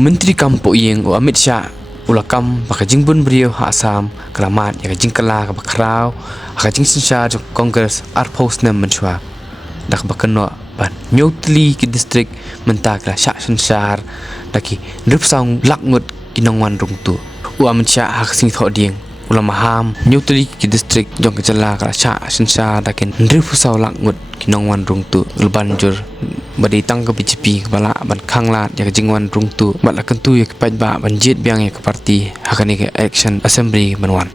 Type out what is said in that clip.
Menteri Kampung Yeng Amit Shah ulakam bakajing bun beriau ha Assam kelamat ya kajing kala ka bakrau kajing sinsha jok Congress arpos nem menchua dak bakeno ban nyotli ki district mentak la sha sinsar daki Rupang lakngut ki nongwan rungtu Amit Shah hak sing tho ding ulam Maham nyotli ki district jong kejala ka sha sinsar dakin Rupang lakngut ki nongwan rungtu lebanjur badi tang ke BJP kepala ban khanglat ya jingwan rungtu bat la kentu ya kepat ba banjit biang ya ke parti hakani ke election assembly banwan